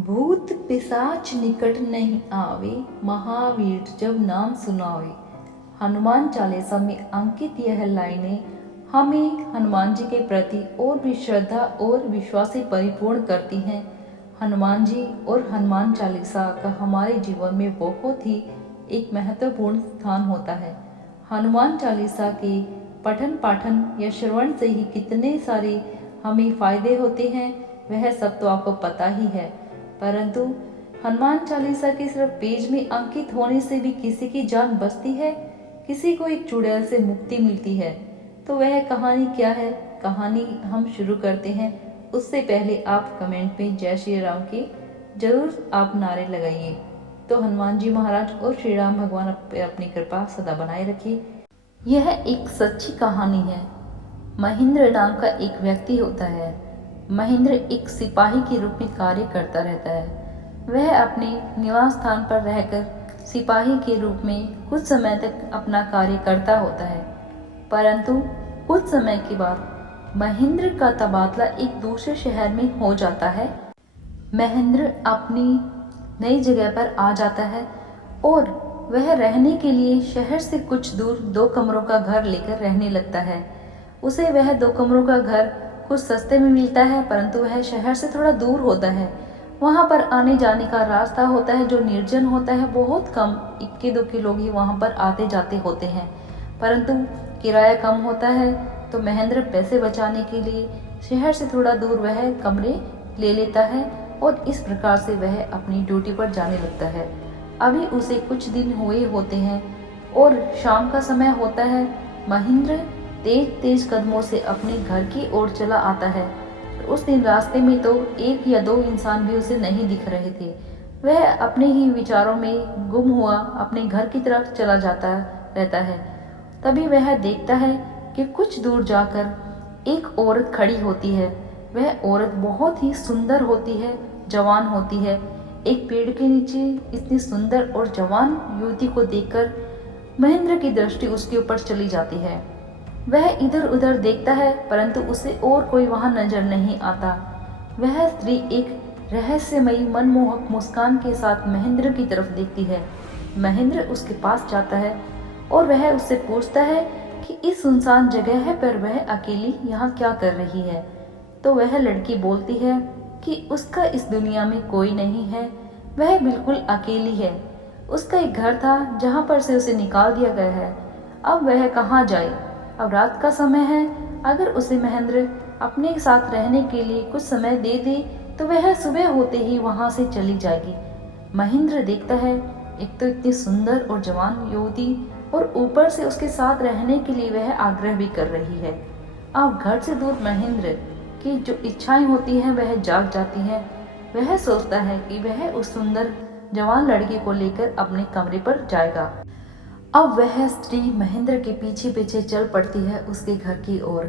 भूत पिशाच निकट नहीं आवे, महावीर जब नाम सुनावे। हनुमान चालीसा में अंकित यह लाइनें हमें हनुमान जी के प्रति और भी श्रद्धा और विश्वास से परिपूर्ण करती हैं। हनुमान जी और हनुमान चालीसा का हमारे जीवन में बहुत ही एक महत्वपूर्ण स्थान होता है। हनुमान चालीसा के पठन पाठन या श्रवण से ही कितने सारे हमें फायदे होते हैं, वह सब तो आपको पता ही है। परंतु हनुमान चालीसा के सिर्फ पेज में अंकित होने से भी किसी की जान बचती है, किसी को एक चुड़ैल से मुक्ति मिलती है। तो वह कहानी क्या है, कहानी हम शुरू करते हैं। उससे पहले आप कमेंट में जय श्री राम के जरूर आप नारे लगाइए। तो हनुमान जी महाराज और श्री राम भगवान अपनी कृपा सदा बनाए रखिए। यह एक सच्ची कहानी है। महेंद्र नाम का एक व्यक्ति होता है। महेंद्र एक सिपाही के रूप में कार्य करता रहता है। वह अपने निवास स्थान पर रहकर सिपाही के रूप में कुछ समय तक अपना कार्य करता होता है। परंतु कुछ समय के बाद महेंद्र का तबादला एक दूसरे शहर में हो जाता है। महेंद्र अपनी नई जगह पर आ जाता है और वह रहने के लिए शहर से कुछ दूर 2 कमरों का घर लेकर रहने लगता है। उसे वह 2 कमरों का घर कुछ सस्ते में मिलता है, परंतु वह शहर से थोड़ा दूर होता है। वहाँ पर आने जाने का रास्ता होता है जो निर्जन होता है। बहुत कम इक्के दुक्के लोग ही वहाँ पर आते जाते होते हैं, परंतु किराया कम होता है। तो महेंद्र पैसे बचाने के लिए शहर से थोड़ा दूर वह कमरे ले लेता है और इस प्रकार से वह अपनी ड्यूटी पर जाने लगता है। अभी उसे कुछ दिन हुए होते हैं और शाम का समय होता है। महेंद्र तेज तेज कदमों से अपने घर की ओर चला आता है। उस दिन रास्ते में तो 1 या 2 इंसान भी उसे नहीं दिख रहे थे। वह अपने ही विचारों में गुम हुआ अपने घर की तरफ चला जाता रहता है। तभी वह देखता है कि कुछ दूर जाकर एक औरत खड़ी होती है। वह औरत बहुत ही सुंदर होती है, जवान होती है। एक पेड़ के नीचे इतनी सुंदर और जवान युवती को देखकर महेंद्र की दृष्टि उसके ऊपर चली जाती है। वह इधर उधर देखता है, परंतु उसे और कोई वहां नजर नहीं आता। वह स्त्री एक रहस्यमयी मनमोहक मुस्कान के साथ महेंद्र की तरफ देखती है। महेंद्र उसके पास जाता है और वह उससे पूछता है कि इस सुनसान जगह पर वह अकेली यहाँ क्या कर रही है। तो वह लड़की बोलती है कि उसका इस दुनिया में कोई नहीं है, वह बिल्कुल अकेली है। उसका एक घर था जहाँ पर से उसे निकाल दिया गया है। अब वह कहाँ जाए। अब रात का समय है। अगर उसे महेंद्र अपने साथ रहने के लिए कुछ समय दे दे तो वह सुबह होते ही वहां से चली जाएगी। महेंद्र देखता है एक तो इतनी सुंदर और जवान युवती और ऊपर से उसके साथ रहने के लिए वह आग्रह भी कर रही है। अब घर से दूर महेंद्र की जो इच्छाएं होती हैं वह जाग जाती हैं। वह सोचता है कि वह उस सुंदर जवान लड़की को लेकर अपने कमरे पर जाएगा। अब वह स्त्री महेंद्र के पीछे पीछे चल पड़ती है उसके घर की ओर।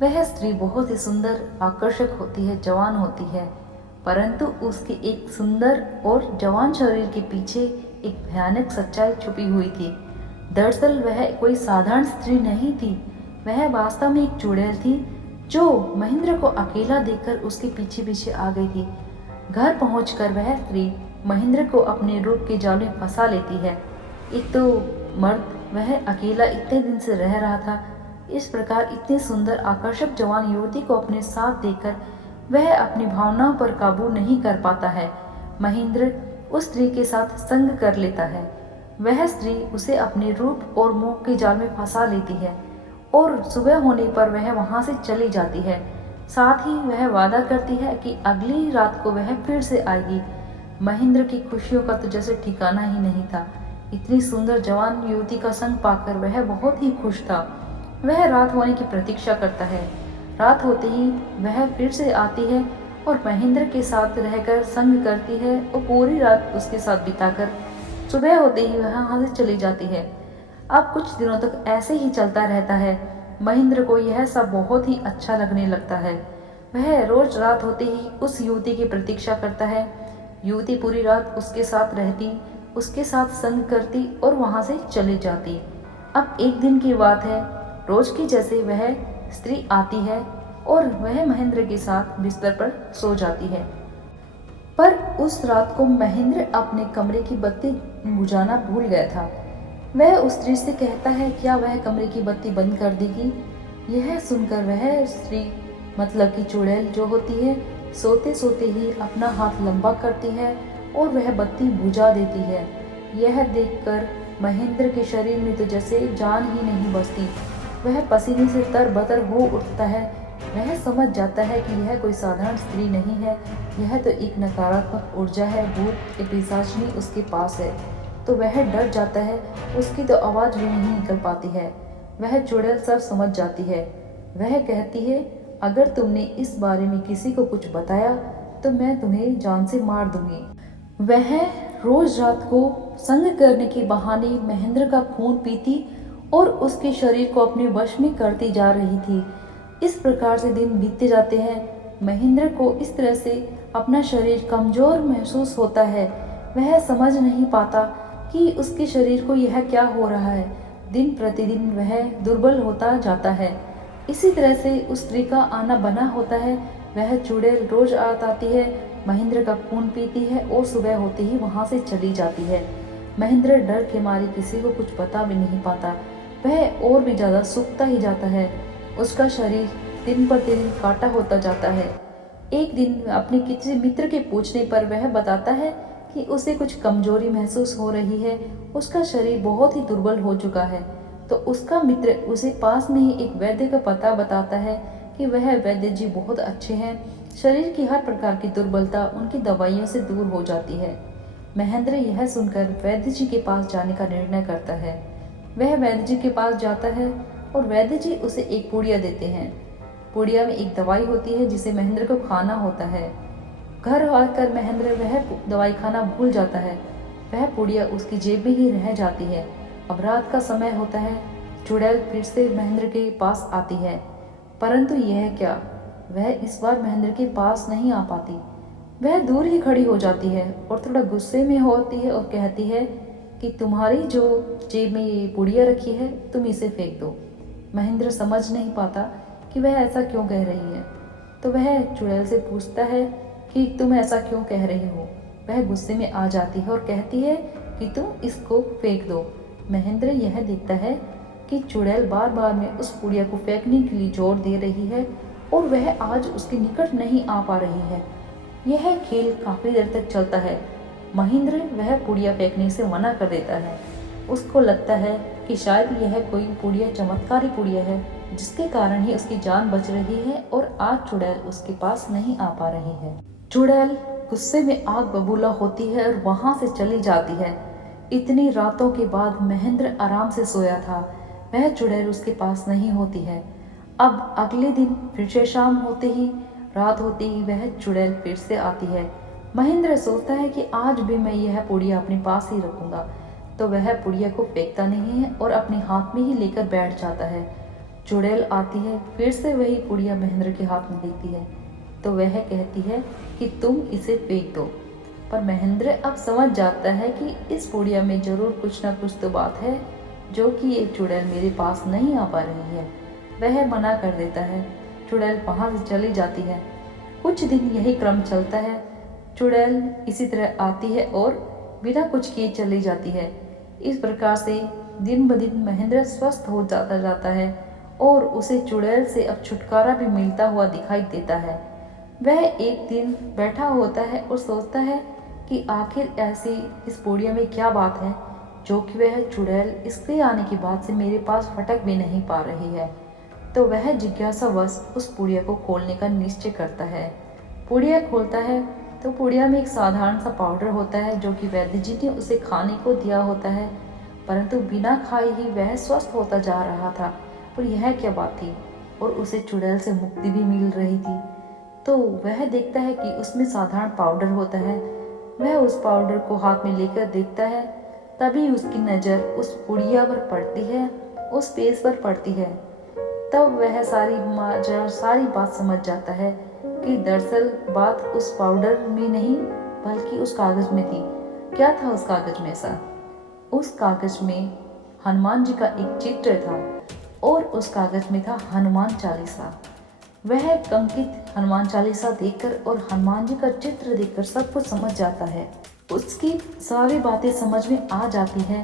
वह स्त्री बहुत ही सुंदर आकर्षक होती है, जवान होती है, परंतु उसके एक सुंदर और जवान शरीर के पीछे एक भयानक सच्चाई छुपी हुई थी। दरअसल वह कोई साधारण स्त्री नहीं थी, वह वास्तव में एक चुड़ैल थी जो महेंद्र को अकेला देखकर उसके पीछे पीछे आ गई थी। घर पहुंचकर वह स्त्री महेंद्र को अपने रूप के जाल में फंसा लेती है। एक तो मर्द वह अकेला इतने दिन से रह रहा था, इस प्रकार इतनी सुंदर आकर्षक जवान युवती को अपने साथ देखकर वह अपनी भावनाओं पर काबू नहीं कर पाता है। महेंद्र उस स्त्री के साथ संग कर लेता है। वह स्त्री उसे अपने रूप और मोह के जाल में फंसा लेती है और सुबह होने पर वह वहां से चली जाती है। साथ ही वह वादा करती है कि अगली रात को वह फिर से आएगी। महेंद्र की खुशियों का तो जैसे ठिकाना ही नहीं था। इतनी सुंदर जवान युवती का संग पाकर वह बहुत ही खुश था। वह रात होने की प्रतीक्षा करता है। रात होते ही वह फिर से आती है और महेंद्र के साथ रहकर संग करती है और पूरी रात उसके साथ बिताकर सुबह होते ही वह वहां से चली जाती है। अब कुछ दिनों तक ऐसे ही चलता रहता है। महेंद्र को यह सब बहुत ही अच्छा लगने लगता है। वह रोज रात होते ही उस युवती की प्रतीक्षा करता है। युवती पूरी रात उसके साथ रहती, उसके साथ संग करती और वहां से चली जाती। अब एक दिन की बात है, रोज की जैसे वह स्त्री आती है और वह महेंद्र के साथ बिस्तर पर सो जाती है। पर उस रात को महेंद्र अपने कमरे की बत्ती बुझाना भूल गया था। वह उस स्त्री से कहता है क्या वह कमरे की बत्ती बंद कर देगी। यह सुनकर वह स्त्री मतलब कि चुड़ैल जो होती है सोते सोते ही अपना हाथ लंबा करती है और वह बत्ती बुझा देती है। यह देखकर महेंद्र के शरीर में तो जैसे जान ही नहीं बचती। वह पसीने से तरबतर हो उठता है। वह समझ जाता है कि यह कोई साधारण स्त्री नहीं है, यह तो एक नकारात्मक ऊर्जा है, भूत या पिशाचनी उसके पास है। तो वह डर जाता है, उसकी तो आवाज़ भी नहीं निकल पाती है। वह चुड़ैल सब समझ जाती है। वह कहती है अगर तुमने इस बारे में किसी को कुछ बताया तो मैं तुम्हें जान से मार दूंगी। वह रोज रात को संग करने के बहाने महेंद्र का खून पीती और उसके शरीर को अपने वश में करती जा रही थी। इस प्रकार से दिन बीतते जाते हैं। महेंद्र को इस तरह से अपना शरीर कमजोर महसूस होता है। वह समझ नहीं पाता कि उसके शरीर को यह क्या हो रहा है। दिन प्रतिदिन वह दुर्बल होता जाता है। इसी तरह से उस स्त्री का आना बना होता है। वह चुड़ैल रोज आती है, महेंद्र का खून पीती है और सुबह होते ही वहां से चली जाती है। महेंद्र डर के मारे किसी को कुछ बता भी नहीं पाता। वह और भी ज्यादा सूखता ही जाता है। उसका शरीर दिन पर दिन काटा होता जाता है। एक दिन अपने किसी मित्र के पूछने पर वह बताता है कि उसे कुछ कमजोरी महसूस हो रही है, उसका शरीर बहुत ही दुर्बल हो चुका है। तो उसका मित्र उसे पास में ही एक वैद्य का पता बताता है कि वह वैद्य जी बहुत अच्छे हैं, शरीर की हर प्रकार की दुर्बलता उनकी दवाइयों से दूर हो जाती है। महेंद्र यह सुनकर वैद्य जी के पास जाने का निर्णय करता है। वह वैद्य जी के पास जाता है और वैद्य जी उसे एक पुड़िया देते हैं। पुड़िया में एक दवाई होती है जिसे महेंद्र को खाना होता है। घर आकर महेंद्र वह दवाई खाना भूल जाता है। वह पुड़िया उसकी जेब में ही रह जाती है। अब रात का समय होता है। चुड़ैल फिर से महेंद्र के पास आती है, परंतु यह क्या, वह इस बार महेंद्र के पास नहीं आ पाती। वह दूर ही खड़ी हो जाती है और थोड़ा गुस्से में होती है और कहती है कि तुम्हारी जो जेब में ये पुड़िया रखी है तुम इसे फेंक दो। महेंद्र समझ नहीं पाता कि वह ऐसा क्यों कह रही है। तो वह चुड़ैल से पूछता है कि तुम ऐसा क्यों कह रही हो। वह गुस्से में आ जाती है और कहती है कि तुम इसको फेंक दो। महेंद्र यह देखता है कि चुड़ैल बार बार में उस पुड़िया को फेंकने के लिए जोर दे रही है और वह आज उसके निकट नहीं आ पा रही है। यह खेल काफी देर तक चलता है। महेंद्र वह पुड़िया फेंकने से मना कर देता है। उसको लगता है कि शायद यह कोई पुड़िया चमत्कारी पुड़िया है जिसके कारण ही उसकी जान बच रही है और आज चुड़ैल उसके पास नहीं आ पा रही है। चुड़ैल गुस्से में आग बबूला होती है और वहां से चली जाती है। इतनी रातों के बाद महेंद्र आराम से सोया था। वह चुड़ैल उसके पास नहीं होती है। अब अगले दिन फिर से शाम होते ही, रात होते ही वह चुड़ैल फिर से आती है। महेंद्र सोचता है कि आज भी मैं यह पुड़िया अपने पास ही रखूंगा। तो वह पुड़िया को फेंकता नहीं है और अपने हाथ में ही लेकर बैठ जाता है। चुड़ैल आती है, फिर से वही पुड़िया महेंद्र के हाथ में देती है। तो वह कहती है कि तुम इसे फेंक दो। पर महेंद्र अब समझ जाता है कि इस पुड़िया में जरूर कुछ ना कुछ तो बात है जो कि ये चुड़ैल मेरे पास नहीं आ पा रही है। वह मना कर देता है। चुड़ैल वहां से चली जाती है। कुछ दिन यही क्रम चलता है। चुड़ैल इसी तरह आती है और बिना कुछ किए चली जाती है। इस प्रकार से दिन ब दिन महेंद्र स्वस्थ हो जाता है और उसे चुड़ैल से अब छुटकारा भी मिलता हुआ दिखाई देता है। वह एक दिन बैठा होता है और सोचता है कि आखिर ऐसी इस पुड़िया में क्या बात है जो कि वह चुड़ैल इसके आने के बाद से मेरे पास फटक भी नहीं पा रही है। तो वह जिज्ञासावश उस पुड़िया को खोलने का निश्चय करता है। पुड़िया खोलता है तो पुड़िया में एक साधारण सा पाउडर होता है जो कि वैद्य जी ने उसे खाने को दिया होता है, परंतु बिना खाए ही वह स्वस्थ होता जा रहा था। और यह क्या बात थी, और उसे चुड़ैल से मुक्ति भी मिल रही थी। तो वह देखता है कि उसमें साधारण पाउडर होता है। वह उस पाउडर को हाथ में लेकर देखता है। तभी उसकी नज़र उस पुड़िया पर पड़ती है, उस पेज पर पड़ती है। तब वह सारी बात समझ जाता है कि दरअसल बात उस पाउडर में नहीं बल्कि उस कागज में थी। क्या था उस कागज में ऐसा? उस कागज में हनुमान जी का एक चित्र था और उस कागज में था हनुमान चालीसा। वह अंकित हनुमान चालीसा देखकर और हनुमान जी का चित्र देखकर सब कुछ समझ जाता है। उसकी सारी बातें समझ में आ जाती है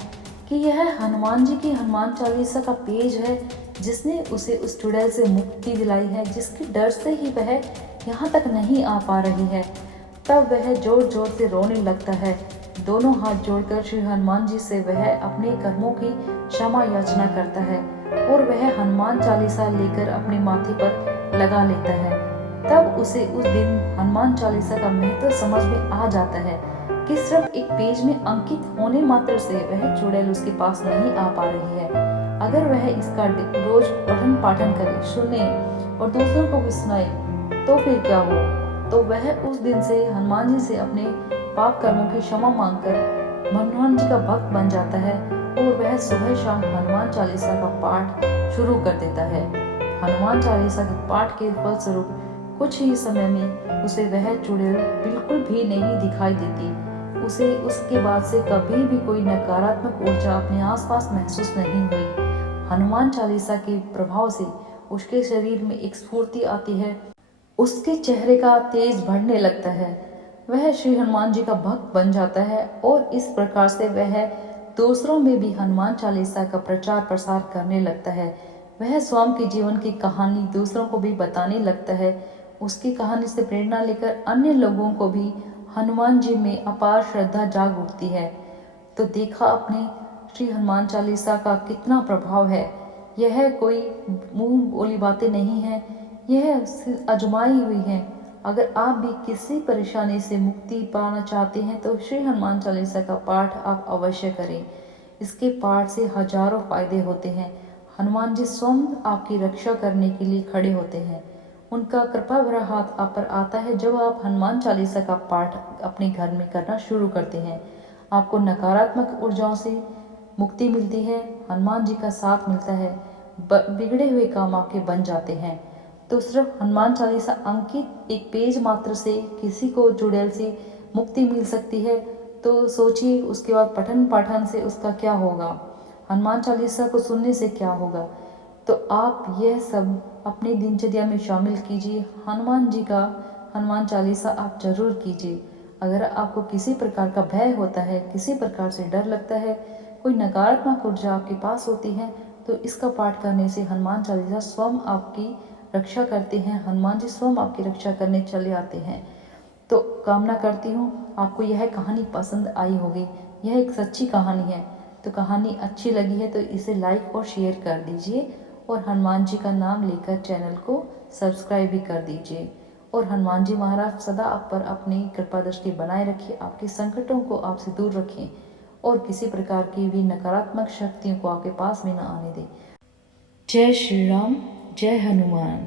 कि यह हनुमान जी की हनुमान चालीसा का पेज है, जिसने उसे उस चुड़ैल से मुक्ति दिलाई है, जिसके डर से ही वह यहाँ तक नहीं आ पा रही है। तब वह जोर जोर से रोने लगता है। दोनों हाथ जोड़कर श्री हनुमान जी से वह अपने कर्मों की क्षमा याचना करता है और वह हनुमान चालीसा लेकर अपने माथे पर लगा लेता है। तब उसे उस दिन हनुमान चालीसा का महत्व समझ में आ जाता है कि सिर्फ एक पेज में अंकित होने मात्र से वह चुड़ैल उसके पास नहीं आ पा रही है। अगर वह इसका रोज पठन पाठन करे, सुने और दूसरों को भी सुनाए तो फिर क्या हो। तो वह उस दिन से हनुमान जी से अपने पाप कर्मों की क्षमा मांगकर हनुमान जी का भक्त बन जाता है और वह सुबह शाम हनुमान चालीसा का पाठ शुरू कर देता है। हनुमान चालीसा के पाठ के फलस्वरूप कुछ ही समय में उसे वह चुड़ैल बिल्कुल भी नहीं दिखाई देती। उसे उसके बाद से कभी भी कोई नकारात्मक ऊर्जा अपने आसपास महसूस नहीं हुई। हनुमान चालीसा के प्रभाव से उसके शरीर में एक स्फूर्ति आती है, उसके चेहरे का तेज बढ़ने लगता है, वह श्री हनुमान जी का भक्त बन जाता है और इस प्रकार से वह दूसरों में भी हनुमान चालीसा का प्रचार प्रसार करने लगता है। वह स्वयं के जीवन की कहानी दूसरों को भी बताने लगता है। उसकी कहानी से प्रेरणा लेकर अन्य लोगों को भी हनुमान जी में अपार श्रद्धा जाग उठती है। तो देखा आपने श्री हनुमान चालीसा का कितना प्रभाव है। यह कोई मुंह बोली बातें नहीं है, यह आजमाई हुई है। अगर आप भी किसी परेशानी से मुक्ति पाना चाहते हैं तो श्री हनुमान चालीसा का पाठ आप अवश्य करें। इसके पाठ से हजारों फायदे होते हैं। हनुमान जी स्वयं आपकी रक्षा करने के लिए खड़े होते हैं। उनका कृपा भरा हाथ आप पर आता है जब आप हनुमान चालीसा का पाठ अपने घर में करना शुरू करते हैं। आपको नकारात्मक ऊर्जाओं से मुक्ति मिलती है, हनुमान जी का साथ मिलता है, बिगड़े हुए काम आपके बन जाते हैं। तो सिर्फ हनुमान चालीसा अंकित एक पेज मात्र से किसी को चुड़ैल से मुक्ति मिल सकती है, तो सोचिए उसके बाद पठन पाठन से उसका क्या होगा, हनुमान चालीसा को सुनने से क्या होगा। तो आप यह सब अपनी दिनचर्या में शामिल कीजिए। हनुमान जी का हनुमान चालीसा आप जरूर कीजिए। अगर आपको किसी प्रकार का भय होता है, किसी प्रकार से डर लगता है, कोई नकारात्मक ऊर्जा आपके पास होती है, तो इसका पाठ करने से हनुमान चालीसा स्वयं आपकी रक्षा करते हैं। हनुमान जी स्वयं आपकी रक्षा करने चले आते हैं। तो कामना करती हूँ आपको यह कहानी पसंद आई होगी। यह एक सच्ची कहानी है। तो कहानी अच्छी लगी है तो इसे लाइक और शेयर कर दीजिए और हनुमान जी का नाम लेकर चैनल को सब्सक्राइब भी कर दीजिए। और हनुमान जी महाराज सदा आप पर अपनी कृपा दृष्टि बनाए रखिए, आपके संकटों को आपसे दूर रखें और किसी प्रकार की भी नकारात्मक शक्तियों को आपके पास में न आने दें। जय श्री राम, जय हनुमान।